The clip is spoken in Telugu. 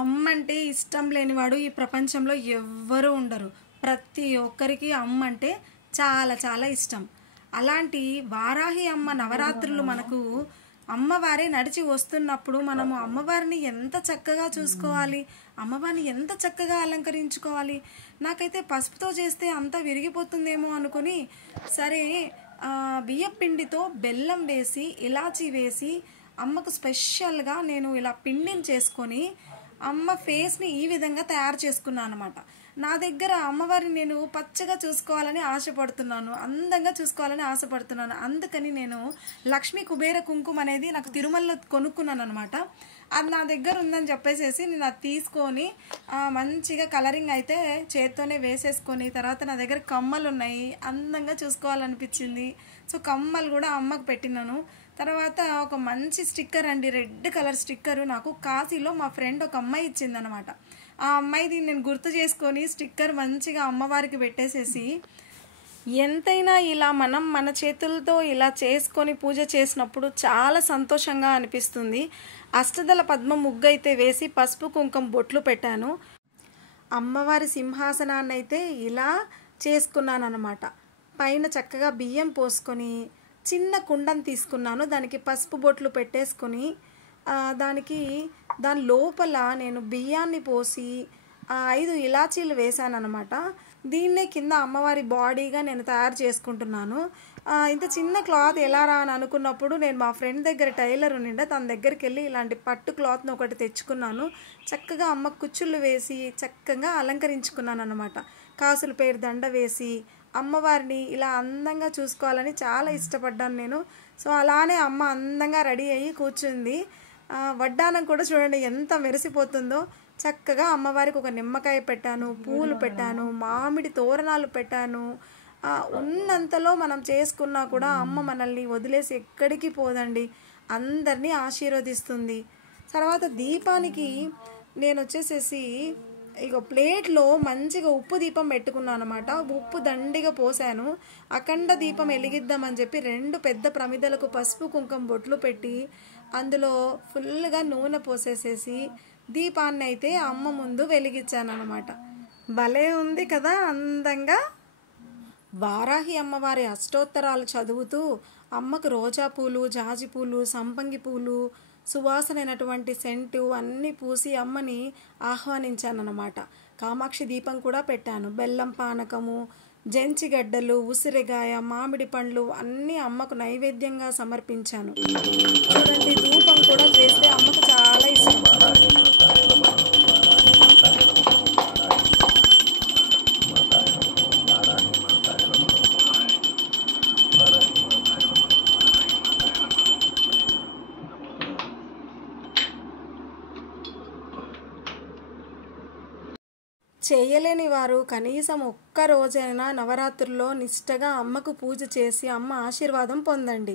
అమ్మ అంటే ఇష్టం లేనివాడు ఈ ప్రపంచంలో ఎవ్వరూ ఉండరు. ప్రతి ఒక్కరికి అమ్మ అంటే చాలా చాలా ఇష్టం. అలాంటి వారాహి అమ్మ నవరాత్రులు మనకు అమ్మవారే నడిచి వస్తున్నప్పుడు మనము అమ్మవారిని ఎంత చక్కగా చూసుకోవాలి, అమ్మవారిని ఎంత చక్కగా అలంకరించుకోవాలి. నాకైతే పసుపుతో చేస్తే అంతా విరిగిపోతుందేమో అనుకుని సరే బియ్యం పిండితో బెల్లం వేసి ఇలాచీ వేసి అమ్మకు స్పెషల్గా నేను ఇలా పిండిని చేసుకొని అమ్మ ఫేస్ని ఈ విధంగా తయారు చేసుకున్నాను అనమాట. నా దగ్గర అమ్మవారిని నేను పచ్చగా చూసుకోవాలని ఆశపడుతున్నాను, అందంగా చూసుకోవాలని ఆశపడుతున్నాను. అందుకని నేను లక్ష్మీ కుబేర కుంకుమ అనేది నాకు తిరుమలలో కొనుక్కున్నాను అనమాట. అది నా దగ్గర ఉందని చెప్పేసి నేను అది తీసుకొని మంచిగా కలరింగ్ అయితే చేత్తోనే వేసేసుకొని, తర్వాత నా దగ్గర కమ్మలు ఉన్నాయి, అందంగా చూసుకోవాలనిపించింది. సో కమ్మలు కూడా అమ్మకు పెట్టినాను. తర్వాత ఒక మంచి స్టిక్కర్ అండి, రెడ్ కలర్ స్టిక్కరు నాకు కాశీలో మా ఫ్రెండ్ ఒక అమ్మాయి ఇచ్చిందనమాట. ఆ అమ్మాయిది నేను గుర్తు చేసుకొని స్టిక్కర్ మంచిగా అమ్మవారికి పెట్టేసేసి, ఎంతైనా ఇలా మనం మన చేతులతో ఇలా చేసుకొని పూజ చేసినప్పుడు చాలా సంతోషంగా అనిపిస్తుంది. అష్టదళ పద్మ ముగ్గు అయితే వేసి పసుపు కుంకుమ బొట్లు పెట్టాను. అమ్మవారి సింహాసనాన్ని అయితే ఇలా చేసుకున్నాను అనమాట. పైన చక్కగా బియ్యం పోసుకొని చిన్న కుండను తీసుకున్నాను, దానికి పసుపు బొట్లు పెట్టేసుకొని దాని లోపల నేను బియ్యాన్ని పోసి 5 ఇలాచీలు వేసాను అనమాట. దీన్నే కింద అమ్మవారి బాడీగా నేను తయారు చేసుకుంటున్నాను. ఇంత చిన్న క్లాత్ ఎలా రా అని అనుకున్నప్పుడు నేను మా ఫ్రెండ్ దగ్గర టైలర్ ఉండిండే, తన దగ్గరికి వెళ్ళి ఇలాంటి పట్టు క్లాత్ను ఒకటి తెచ్చుకున్నాను. చక్కగా అమ్మ కుచ్చుళ్ళు వేసి చక్కగా అలంకరించుకున్నాను అనమాట. కాసుల పేరు దండ వేసి అమ్మవారిని ఇలా అందంగా చూసుకోవాలని చాలా ఇష్టపడ్డాను నేను. సో అలానే అమ్మ అందంగా రెడీ అయ్యి కూర్చుంది. వడ్డానం కూడా చూడండి ఎంత మెరిసిపోతుందో. చక్కగా అమ్మవారికి ఒక నిమ్మకాయ పెట్టాను, పూలు పెట్టాను, మామిడి తోరణాలు పెట్టాను. ఉన్నంతలో మనం చేసుకున్నా కూడా అమ్మ మనల్ని వదిలేసి ఎక్కడికి పోదండి, అందరినీ ఆశీర్వదిస్తుంది. తర్వాత దీపానికి నేను వచ్చేసేసి ఇక ప్లేట్లో మంచిగా ఉప్పు దీపం పెట్టుకున్నాను అనమాట. ఉప్పు దండిగా పోసాను. అఖండ దీపం వెలిగిద్దామని చెప్పి 2 పెద్ద ప్రమిదలకు పసుపు కుంకుమ బొట్లు పెట్టి అందులో ఫుల్గా నూనె పోసేసేసి దీపాన్ని అయితే అమ్మ ముందు వెలిగించాను అనమాట. భలే ఉంది కదా అందంగా. వారాహి అమ్మవారి అష్టోత్తరాలు చదువుతూ అమ్మకు రోజా పూలు, జాజి పూలు, సంపంగి పూలు, సువాసనైనటువంటి సెంటు అన్నీ పూసి అమ్మని ఆహ్వానించానన్నమాట. కామాక్షి దీపం కూడా పెట్టాను. బెల్లం పానకము, జంచిగడ్డలు, ఉసిరిగాయ, మామిడి పండ్లు అన్నీ అమ్మకు నైవేద్యంగా సమర్పించాను. చూడండి ధూపం కూడా చేస్తే అమ్మకు చాలా ఇష్టం. చేయలేని వారు కనీసం ఒక్క రోజైనా నవరాత్రుల్లో నిష్టగా అమ్మకు పూజ చేసి అమ్మ ఆశీర్వాదం పొందండి.